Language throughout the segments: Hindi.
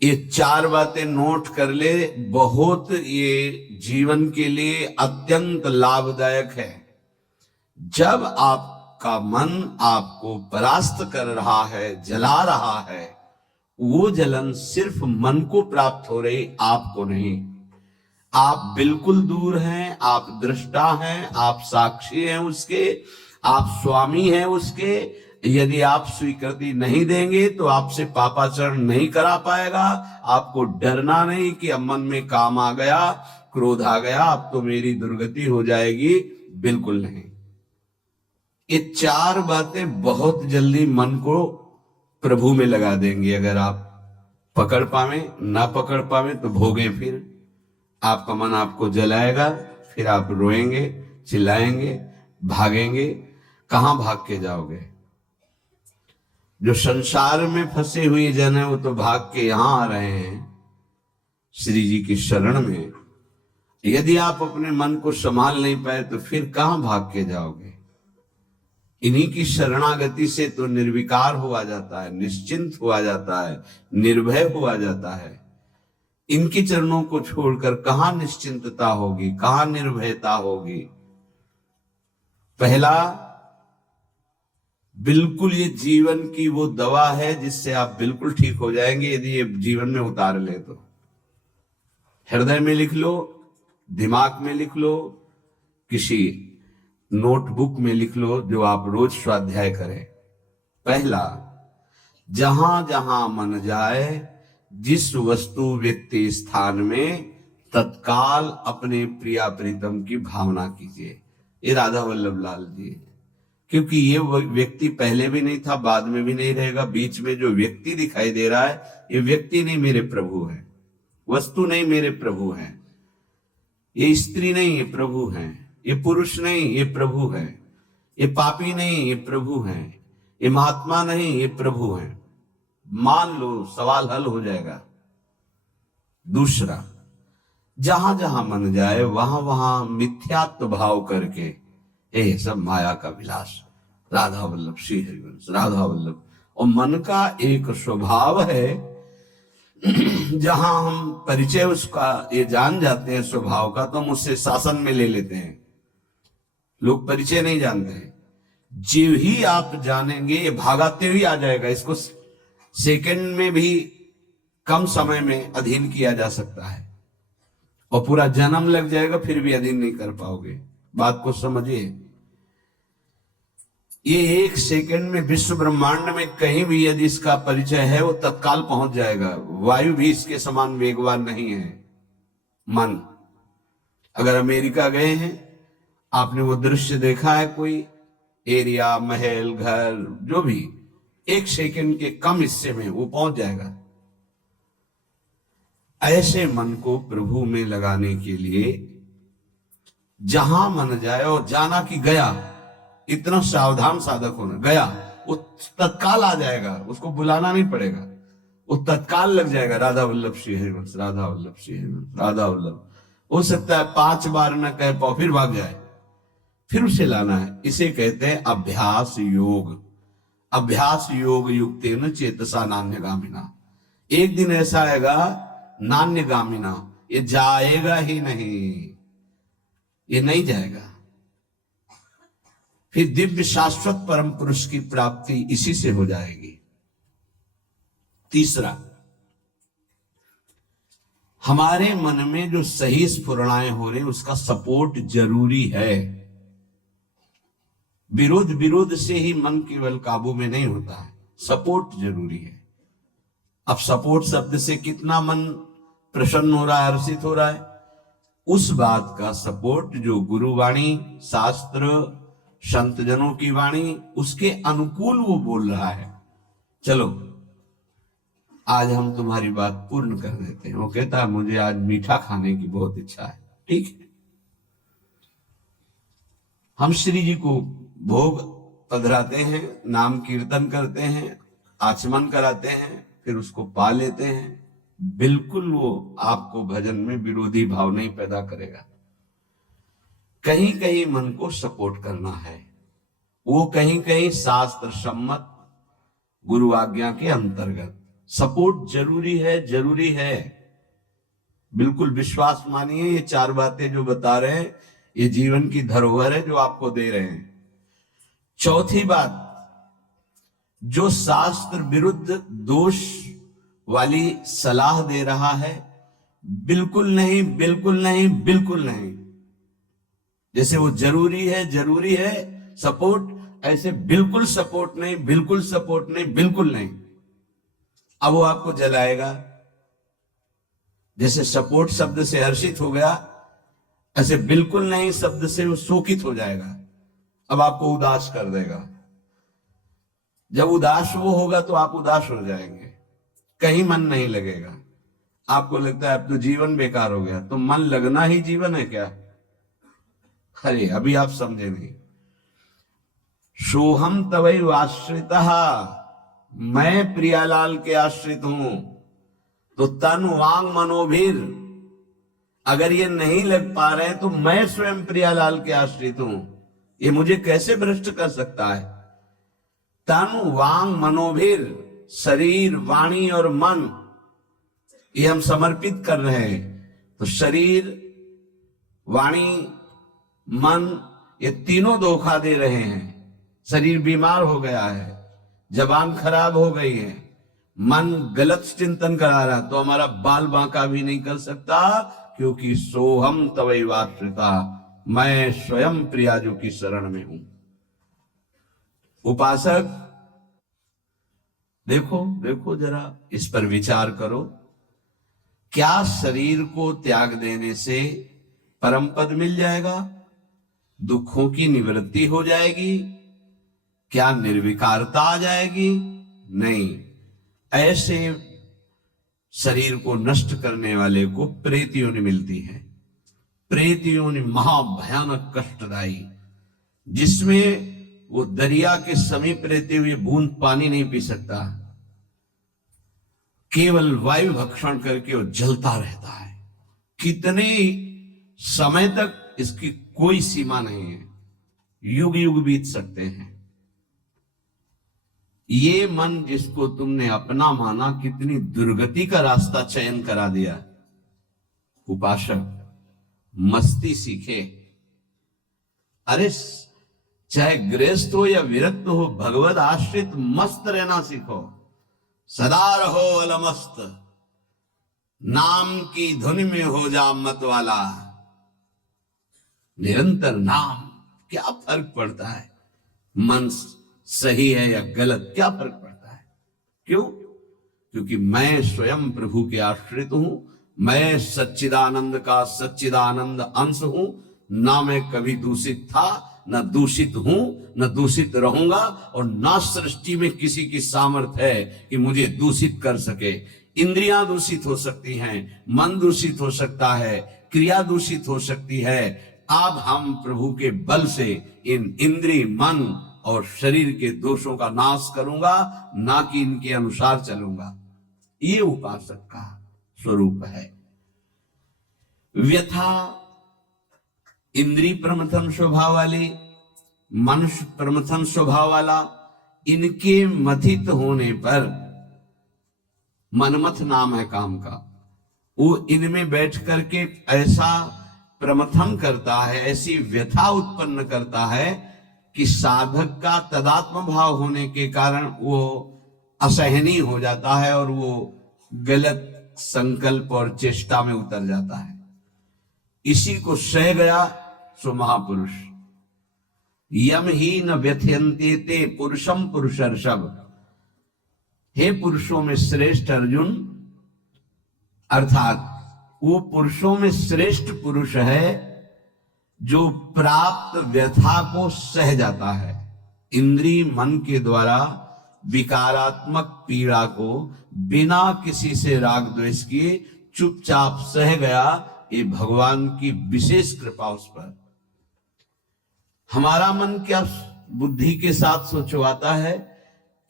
ये चार बातें नोट कर ले, बहुत ये जीवन के लिए अत्यंत लाभदायक है। जब आपका मन आपको परास्त कर रहा है, जला रहा है, वो जलन सिर्फ मन को प्राप्त हो रही, आपको नहीं। आप बिल्कुल दूर हैं, आप दृष्टा हैं, आप साक्षी हैं उसके, आप स्वामी हैं उसके। यदि आप स्वीकृति नहीं देंगे तो आपसे पापाचरण नहीं करा पाएगा। आपको डरना नहीं कि अब मन में काम आ गया, क्रोध आ गया, अब तो मेरी दुर्गति हो जाएगी, बिल्कुल नहीं। ये चार बातें बहुत जल्दी मन को प्रभु में लगा देंगे। अगर आप पकड़ पावे, ना पकड़ पावे तो भोगे। फिर आपका मन आपको जलाएगा, फिर आप रोएंगे, चिल्लाएंगे, भागेंगे। कहां भाग के जाओगे? जो संसार में फंसे हुए जन है वो तो भाग के यहां आ रहे हैं श्री जी की शरण में। यदि आप अपने मन को संभाल नहीं पाए तो फिर कहां भाग के जाओगे? इन्हीं की शरणागति से तो निर्विकार हुआ जाता है, निश्चिंत हुआ जाता है, निर्भय हुआ जाता है। इनके चरणों को छोड़कर कहां निश्चिंतता होगी, कहां निर्भयता होगी? पहला, बिल्कुल ये जीवन की वो दवा है जिससे आप बिल्कुल ठीक हो जाएंगे यदि ये जीवन में उतार ले तो। हृदय में लिख लो, दिमाग में लिख लो, किसी नोटबुक में लिख लो, जो आप रोज स्वाध्याय करें। पहला, जहां जहां मन जाए, जिस वस्तु व्यक्ति स्थान में, तत्काल अपने प्रिया प्रीतम की भावना कीजिए। ये राधा वल्लभ लाल जी, क्योंकि ये व्यक्ति पहले भी नहीं था, बाद में भी नहीं रहेगा। बीच में जो व्यक्ति दिखाई दे रहा है, ये व्यक्ति नहीं, मेरे प्रभु है। वस्तु नहीं, मेरे प्रभु है। ये स्त्री नहीं, ये प्रभु है। ये पुरुष नहीं, ये प्रभु है। ये पापी नहीं, ये प्रभु है। ये महात्मा नहीं, ये प्रभु है। मान लो, सवाल हल हो जाएगा। दूसरा, जहां जहां मन जाए वहां वहां मिथ्यात्व भाव करके, ये सब माया का विलास, राधा वल्लभ श्री हरिवंश, राधा वल्लभ। और मन का एक स्वभाव है, जहां हम परिचय उसका ये जान जाते हैं स्वभाव का, तो हम उससे शासन में ले लेते हैं। लोग परिचय नहीं जानते हैं। जीव ही आप जानेंगे, ये भागाते हुए आ जाएगा। इसको सेकंड में भी, कम समय में अधीन किया जा सकता है, और पूरा जन्म लग जाएगा फिर भी अधीन नहीं कर पाओगे। बात को समझिए। ये एक सेकंड में विश्व ब्रह्मांड में कहीं भी यदि इसका परिचय है, वो तत्काल पहुंच जाएगा। वायु भी इसके समान वेगवान नहीं है मन। अगर अमेरिका गए हैं, आपने वो दृश्य देखा है, कोई एरिया, महल, घर, जो भी, एक सेकंड के कम हिस्से में वो पहुंच जाएगा। ऐसे मन को प्रभु में लगाने के लिए जहां मन जाए, और जाना कि गया, इतना सावधान साधक होना। गया, वो तत्काल आ जाएगा, उसको बुलाना नहीं पड़ेगा, वो तत्काल लग जाएगा। राधा वल्लभ श्री हरिवंश, राधा वल्लभ श्री हरिवंश, राधा वल्लभ। हो सकता है 5 बार न कह पाओ, फिर भाग जाए, फिर उसे लाना है। इसे कहते हैं अभ्यास योग। अभ्यास योग युक्तेन चेतसा नान्यगामिना। एक दिन ऐसा आएगा, नान्यगामिना, ये जाएगा ही नहीं, ये नहीं जाएगा। फिर दिव्य शाश्वत परम पुरुष की प्राप्ति इसी से हो जाएगी। तीसरा, हमारे मन में जो सही स्फुरणाएं हो रही, उसका सपोर्ट जरूरी है। विरोध से ही मन केवल काबू में नहीं होता है, सपोर्ट जरूरी है। अब सपोर्ट शब्द से कितना मन प्रसन्न हो रहा है, हर्षित हो रहा है, उस बात का सपोर्ट जो गुरुवाणी, शास्त्र, संत जनों की वाणी, उसके अनुकूल वो बोल रहा है। चलो आज हम तुम्हारी बात पूर्ण कर देते हैं। वो कहता है मुझे आज मीठा खाने की बहुत इच्छा है। ठीक है, हम श्री जी को भोग पधराते हैं, नाम कीर्तन करते हैं, आचमन कराते हैं, फिर उसको पा लेते हैं। बिल्कुल वो आपको भजन में विरोधी भाव नहीं पैदा करेगा। कहीं कहीं मन को सपोर्ट करना है, वो कहीं कहीं शास्त्र सम्मत गुरु आज्ञा के अंतर्गत। सपोर्ट जरूरी है, जरूरी है। बिल्कुल विश्वास मानिए, ये 4 बातें जो बता रहे हैं ये जीवन की धरोहर है जो आपको दे रहे हैं। चौथी बात, जो शास्त्र विरुद्ध दोष वाली सलाह दे रहा है, बिल्कुल नहीं, बिल्कुल नहीं, बिल्कुल नहीं। जैसे वो जरूरी है सपोर्ट, ऐसे बिल्कुल सपोर्ट नहीं, बिल्कुल सपोर्ट नहीं, बिल्कुल नहीं। अब वो आपको जलाएगा। जैसे सपोर्ट शब्द से हर्षित हो गया, ऐसे बिल्कुल नहीं शब्द से वो शोकित हो जाएगा। अब आपको उदास कर देगा। जब उदास वो होगा तो आप उदास हो जाएंगे, कहीं मन नहीं लगेगा। आपको लगता है अब तो जीवन बेकार हो गया। तो मन लगना ही जीवन है क्या? अरे अभी आप समझे नहीं। सोहम तवै आश्रितः, मैं प्रियालाल के आश्रित हूं। तो तन वांग मनोभीर, अगर ये नहीं लग पा रहे तो मैं स्वयं प्रियालाल के आश्रित हूं। ये मुझे कैसे भ्रष्ट कर सकता है? तन वांग मनोभीर, शरीर, वाणी और मन, ये हम समर्पित कर रहे हैं। तो शरीर, वाणी, मन, ये तीनों धोखा दे रहे हैं। शरीर बीमार हो गया है, जबान खराब हो गई है, मन गलत चिंतन करा रहा, तो हमारा बाल बांका भी नहीं कर सकता, क्योंकि सोहम तवैवाश्रिता, मैं स्वयं प्रियाजू की शरण में हूं। उपासक देखो, देखो जरा इस पर विचार करो। क्या शरीर को त्याग देने से परम पद मिल जाएगा? दुखों की निवृत्ति हो जाएगी? क्या निर्विकारता आ जाएगी? नहीं। ऐसे शरीर को नष्ट करने वाले को प्रेत योनि मिलती है। प्रेत योनि महाभयानक कष्टदायी, जिसमें वो दरिया के समीप रहते हुए बूंद पानी नहीं पी सकता, केवल वायु भक्षण करके वो जलता रहता है। कितने समय तक इसकी कोई सीमा नहीं है, युग युग बीत सकते हैं। ये मन जिसको तुमने अपना माना, कितनी दुर्गति का रास्ता चयन करा दिया। उपासक मस्ती सीखे। अरे चाहे गृहस्थ हो या विरक्त हो, भगवत आश्रित मस्त रहना सीखो। सदा रहो अलमस्त, नाम की धुन में हो जा मत वाला। निरंतर नाम, क्या फर्क पड़ता है मन सही है या गलत, क्या फर्क पड़ता है? क्यों? क्योंकि मैं स्वयं प्रभु के आश्रित हूं। मैं सच्चिदानंद का सच्चिदानंद अंश हूं। ना मैं कभी दूषित था, न दूषित हूं, न दूषित रहूंगा, और ना सृष्टि में किसी की सामर्थ्य है कि मुझे दूषित कर सके। इंद्रियां दूषित हो सकती हैं, मन दूषित हो सकता है, क्रिया दूषित हो सकती है। अब हम प्रभु के बल से इन इंद्रिय, मन और शरीर के दोषों का नाश करूंगा, ना कि इनके अनुसार चलूंगा। ये उपासक का स्वरूप है। व्यथा इंद्रिय प्रमथन स्वभाव वाले, मनुष्य प्रमथन स्वभाव वाला, इनके मथित होने पर, मनमथ नाम है काम का, वो इनमें बैठ करके ऐसा प्रमथन करता है, ऐसी व्यथा उत्पन्न करता है कि साधक का तदात्म भाव होने के कारण वो असहनीय हो जाता है और वो गलत संकल्प और चेष्टा में उतर जाता है। इसी को सह गया सो महापुरुष। यम ही न व्यथयन्ते ते पुरुषम पुरुषर्षभ। हे पुरुषों में श्रेष्ठ अर्जुन, अर्थात वो पुरुषों में श्रेष्ठ पुरुष है जो प्राप्त व्यथा को सह जाता है। इंद्रिय मन के द्वारा विकारात्मक पीड़ा को बिना किसी से राग द्वेष किए चुपचाप सह गया। ये भगवान की विशेष कृपा उस पर। हमारा मन क्या बुद्धि के साथ सोचवाता है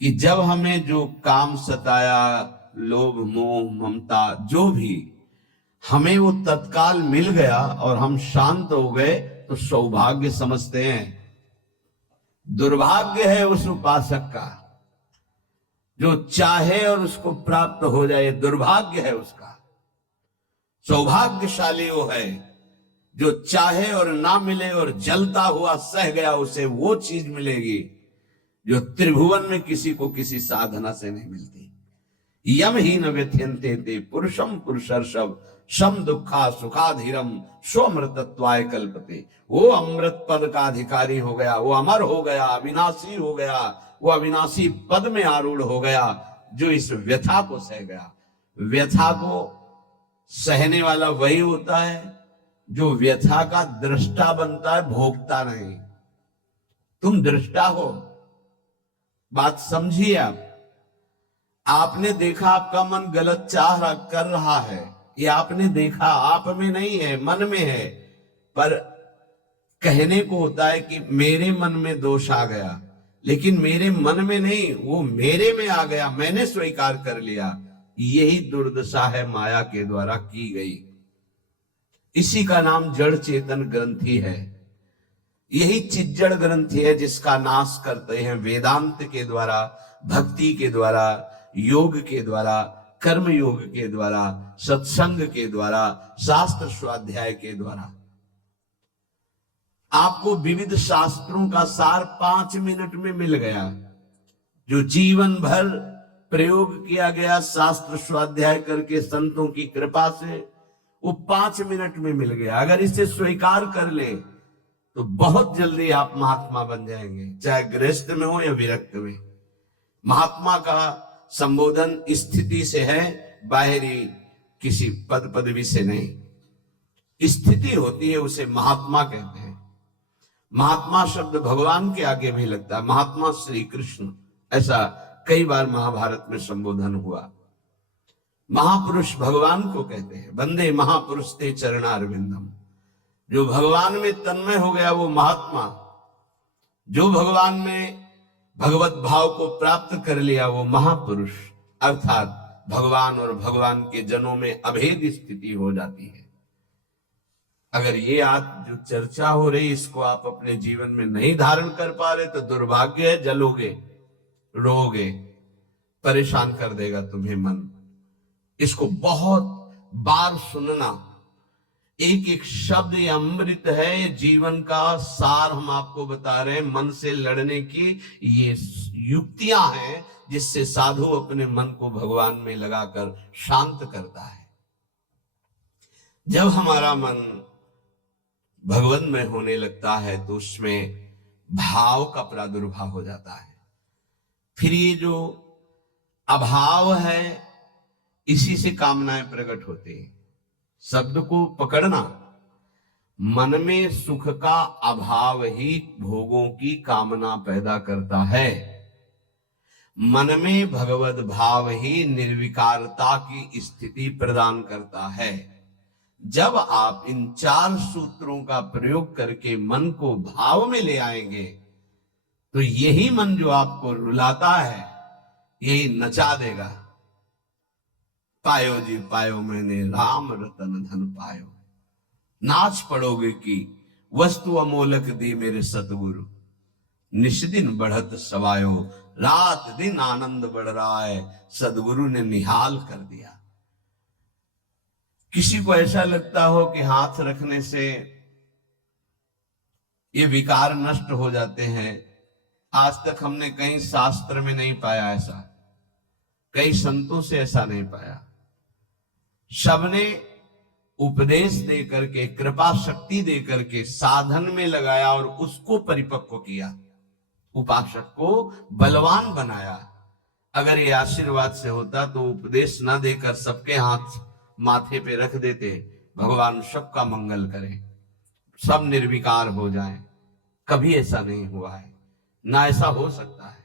कि जब हमें जो काम सताया, लोभ मोह ममता जो भी, हमें वो तत्काल मिल गया और हम शांत हो गए तो सौभाग्य समझते हैं। दुर्भाग्य है उस उपासक का जो चाहे और उसको प्राप्त हो जाए, दुर्भाग्य है उसका। सौभाग्यशाली वो है जो चाहे और ना मिले और जलता हुआ सह गया, उसे वो चीज मिलेगी जो त्रिभुवन में किसी को किसी साधना से नहीं मिलती। यम ही न व्यथ्यन्ते ते पुरुषम पुरुषर्षभ सम दुखा सुखाधीरम स्वमृतत्वाय कल्पते। वो अमृत पद का अधिकारी हो गया, वो अमर हो गया, अविनाशी हो गया, वो अविनाशी पद में आरूढ़ हो गया जो इस व्यथा को सह गया। व्यथा को सहने वाला वही होता है जो व्यथा का दृष्टा बनता है, भोगता नहीं। तुम दृष्टा हो, बात समझिए। आपने देखा आपका मन गलत चाह कर रहा है, ये आपने देखा, आप में नहीं है, मन में है। पर कहने को होता है कि मेरे मन में दोष आ गया, लेकिन मेरे मन में नहीं, वो मेरे में आ गया, मैंने स्वीकार कर लिया। यही दुर्दशा है माया के द्वारा की गई। इसी का नाम जड़ चेतन ग्रंथि है। यही चिज्जड़ ग्रंथि है जिसका नाश करते हैं वेदांत के द्वारा, भक्ति के द्वारा, योग के द्वारा, कर्म योग के द्वारा, सत्संग के द्वारा, शास्त्र स्वाध्याय के द्वारा। आपको विविध शास्त्रों का सार 5 मिनट में मिल गया। जो जीवन भर प्रयोग किया गया शास्त्र स्वाध्याय करके संतों की कृपा से, वो 5 मिनट में मिल गया। अगर इसे स्वीकार कर ले तो बहुत जल्दी आप महात्मा बन जाएंगे, चाहे गृहस्थ में हो या विरक्त में। महात्मा का संबोधन स्थिति से है, बाहरी किसी पद पदवी से नहीं। स्थिति होती है, उसे महात्मा कहते हैं। महात्मा शब्द भगवान के आगे भी लगता है, महात्मा श्री कृष्ण, ऐसा कई बार महाभारत में संबोधन हुआ। महापुरुष भगवान को कहते हैं, वंदे महापुरुष ते चरणारविंदम। जो भगवान में तन्मय हो गया वो महात्मा, जो भगवान में भगवत भाव को प्राप्त कर लिया वो महापुरुष। अर्थात भगवान और भगवान के जनों में अभेद स्थिति हो जाती है। अगर ये आज जो चर्चा हो रही इसको आप अपने जीवन में नहीं धारण कर पा रहे तो दुर्भाग्य है, जलोगे, रोगे, परेशान कर देगा तुम्हें मन। इसको बहुत बार सुनना। एक एक शब्द ये अमृत है, ये जीवन का सार हम आपको बता रहे हैं। मन से लड़ने की ये युक्तियां हैं जिससे साधु अपने मन को भगवान में लगाकर शांत करता है। जब हमारा मन भगवान में होने लगता है तो उसमें भाव का प्रादुर्भाव हो जाता है। फिर ये जो अभाव है इसी से कामनाएं प्रकट होती हैं। शब्द को पकड़ना, मन में सुख का अभाव ही भोगों की कामना पैदा करता है। मन में भगवत भाव ही निर्विकारता की स्थिति प्रदान करता है। जब आप इन 4 सूत्रों का प्रयोग करके मन को भाव में ले आएंगे तो यही मन जो आपको रुलाता है यही नचा देगा। पायो जी पायो मैंने राम रतन धन पायो, नाच पड़ोगे कि वस्तु अमोलक दी मेरे सतगुरु। निष्दिन बढ़त सवायो, रात दिन आनंद बढ़ रहा है, सदगुरु ने निहाल कर दिया। किसी को ऐसा लगता हो कि हाथ रखने से ये विकार नष्ट हो जाते हैं, आज तक हमने कहीं शास्त्र में नहीं पाया ऐसा, कई संतों से ऐसा नहीं पाया। सबने उपदेश दे करके, कृपा शक्ति दे करके साधन में लगाया और उसको परिपक्व किया, उपासक को बलवान बनाया। अगर ये आशीर्वाद से होता तो उपदेश न देकर सबके हाथ माथे पे रख देते, भगवान सबका मंगल करें, सब निर्विकार हो जाएं। कभी ऐसा नहीं हुआ है, ना ऐसा हो सकता है।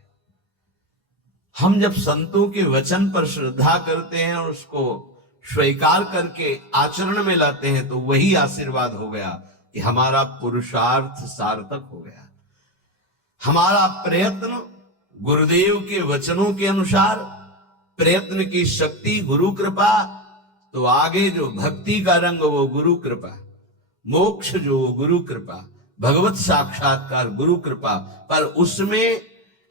हम जब संतों के वचन पर श्रद्धा करते हैं और उसको स्वीकार करके आचरण में लाते हैं तो वही आशीर्वाद हो गया कि हमारा पुरुषार्थ सार्थक हो गया। हमारा प्रयत्न गुरुदेव के वचनों के अनुसार, प्रयत्न की शक्ति गुरु कृपा, तो आगे जो भक्ति का रंग वो गुरु कृपा, मोक्ष जो गुरु कृपा, भगवत साक्षात्कार गुरु कृपा। पर उसमें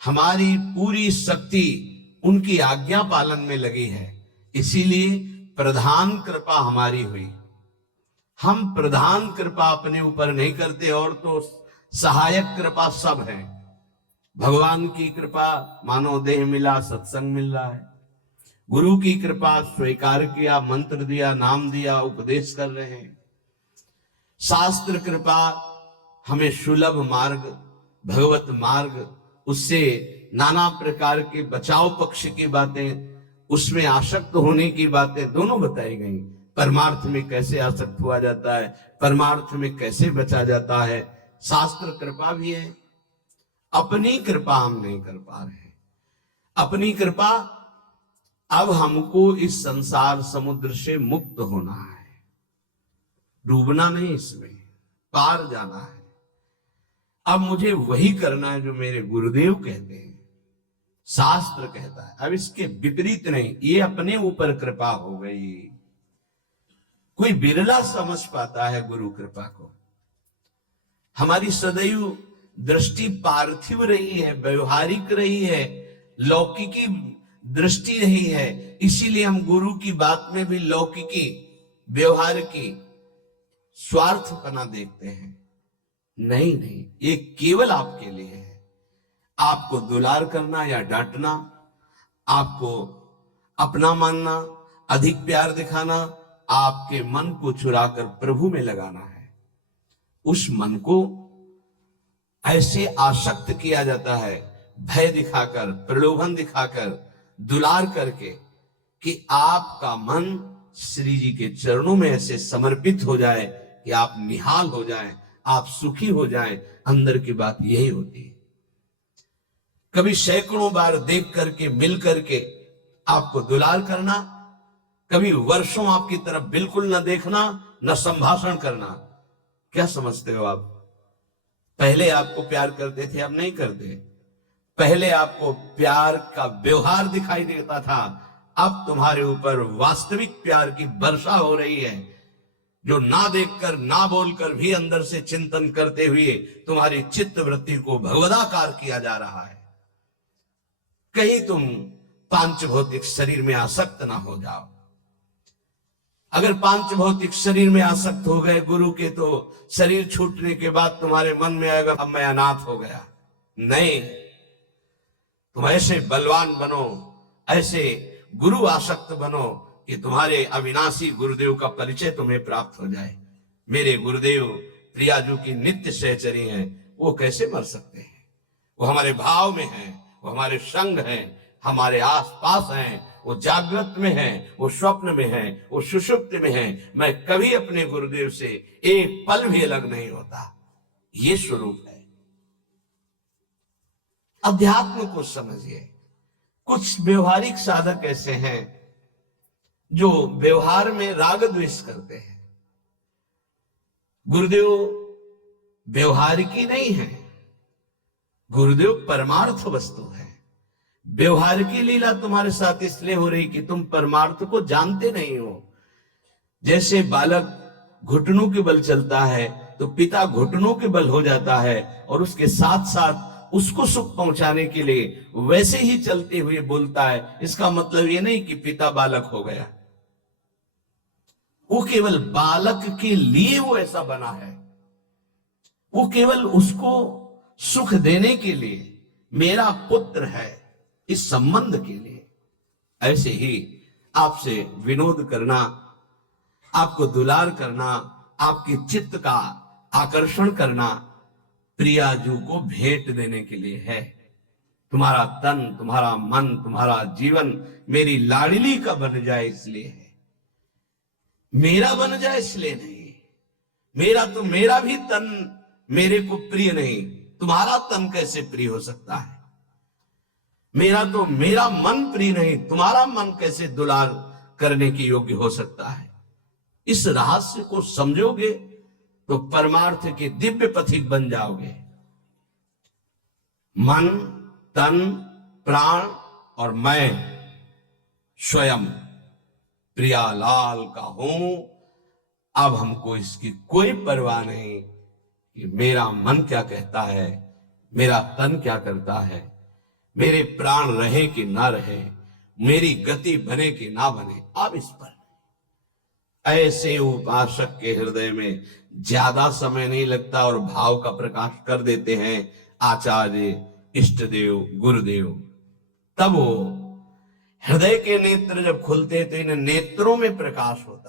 हमारी पूरी शक्ति उनकी आज्ञा पालन में लगी है। इसीलिए प्रधान कृपा हमारी हुई। हम प्रधान कृपा अपने ऊपर नहीं करते, और तो सहायक कृपा सब है। भगवान की कृपा, मानो देह मिला, सत्संग मिल रहा है। गुरु की कृपा, स्वीकार किया, मंत्र दिया, नाम दिया, उपदेश कर रहे हैं। शास्त्र कृपा, हमें सुलभ मार्ग, भगवत मार्ग, उससे नाना प्रकार के बचाव पक्ष की बातें, उसमें आसक्त होने की बातें दोनों बताई गई। परमार्थ में कैसे आसक्त हुआ जाता है, परमार्थ में कैसे बचा जाता है, शास्त्र कृपा भी है। अपनी कृपा हम नहीं कर पा रहे हैं। अपनी कृपा, अब हमको इस संसार समुद्र से मुक्त होना है, डूबना नहीं, इसमें पार जाना है। अब मुझे वही करना है जो मेरे गुरुदेव कहते हैं, शास्त्र कहता है। अब इसके विपरीत नहीं, ये अपने ऊपर कृपा हो गई। कोई बिरला समझ पाता है गुरु कृपा को। हमारी सदैव दृष्टि पार्थिव रही है, व्यवहारिक रही है, लौकिकी दृष्टि रही है। इसीलिए हम गुरु की बात में भी लौकिकी, व्यवहार की, स्वार्थपना देखते हैं। नहीं नहीं, ये केवल आपके लिए है। आपको दुलार करना या डांटना, आपको अपना मानना, अधिक प्यार दिखाना, आपके मन को चुराकर प्रभु में लगाना है। उस मन को ऐसे आसक्त किया जाता है, भय दिखाकर, प्रलोभन दिखाकर, दुलार करके, कि आपका मन श्री जी के चरणों में ऐसे समर्पित हो जाए कि आप निहाल हो जाएं, आप सुखी हो जाएं। अंदर की बात यही होती है। कभी सैकड़ों बार देख करके, मिल करके आपको दुलार करना, कभी वर्षों आपकी तरफ बिल्कुल न देखना, न संभाषण करना। क्या समझते हो आप? पहले आपको प्यार करते थे, अब नहीं करते। पहले आपको प्यार का व्यवहार दिखाई देता था, अब तुम्हारे ऊपर वास्तविक प्यार की वर्षा हो रही है, जो ना देखकर, ना बोलकर भी अंदर से चिंतन करते हुए तुम्हारी चित्त वृत्ति को भगवदाकार किया जा रहा है। कहीं तुम पांच भौतिक शरीर में आसक्त ना हो जाओ। अगर पांच भौतिक शरीर में आसक्त हो गए गुरु के, तो शरीर छूटने के बाद तुम्हारे मन में आएगा अब मैं अनाथ हो गया। नहीं, तुम ऐसे बलवान बनो, ऐसे गुरु आसक्त बनो कि तुम्हारे अविनाशी गुरुदेव का परिचय तुम्हें प्राप्त हो जाए। मेरे गुरुदेव प्रियाजू की नित्य सहचरी हैं, वो कैसे मर सकते हैं? वो हमारे भाव में हैं, वो हमारे संग हैं, हमारे आसपास हैं, वो जागृत में हैं, वो स्वप्न में हैं, वो सुषुप्त में हैं। मैं कभी अपने गुरुदेव से एक पल भी अलग नहीं होता। ये स्वरूप है। अध्यात्म को समझिए। कुछ व्यवहारिक साधक ऐसे हैं जो व्यवहार में राग द्वेष करते हैं। गुरुदेव व्यवहारिकी नहीं है, गुरुदेव परमार्थ वस्तु है। व्यवहार की लीला तुम्हारे साथ इसलिए हो रही कि तुम परमार्थ को जानते नहीं हो। जैसे बालक घुटनों के बल चलता है तो पिता घुटनों के बल हो जाता है, और उसके साथ साथ उसको सुख पहुंचाने के लिए वैसे ही चलते हुए बोलता है। इसका मतलब ये नहीं कि पिता बालक हो गया, वो केवल बालक के लिए वो ऐसा बना है। वो केवल उसको सुख देने के लिए, मेरा पुत्र है, इस संबंध के लिए। ऐसे ही आपसे विनोद करना, आपको दुलार करना, आपके चित्त का आकर्षण करना प्रियाजू को भेंट देने के लिए है। तुम्हारा तन, तुम्हारा मन, तुम्हारा जीवन मेरी लाडली का बन जाए इसलिए है, मेरा बन जाए इसलिए नहीं। मेरा भी तन मेरे को प्रिय नहीं, तुम्हारा तन कैसे प्रिय हो सकता है? मेरा मन प्रिय नहीं, तुम्हारा मन कैसे दुलार करने की योग्य हो सकता है? इस रहस्य को समझोगे तो परमार्थ के दिव्य पथिक बन जाओगे। मन, तन, प्राण और मैं स्वयं प्रियालाल का हूं। अब हमको इसकी कोई परवाह नहीं कि मेरा मन क्या कहता है, मेरा तन क्या करता है, मेरे प्राण रहे कि ना रहे। मेरी गति बने कि ना बने अब इस पर। ऐसे उपासक के हृदय में ज्यादा समय नहीं लगता और भाव का प्रकाश कर देते हैं आचार्य, इष्ट देव, गुरुदेव। तब वो हृदय के नेत्र जब खुलते तो इन नेत्रों में प्रकाश होता है।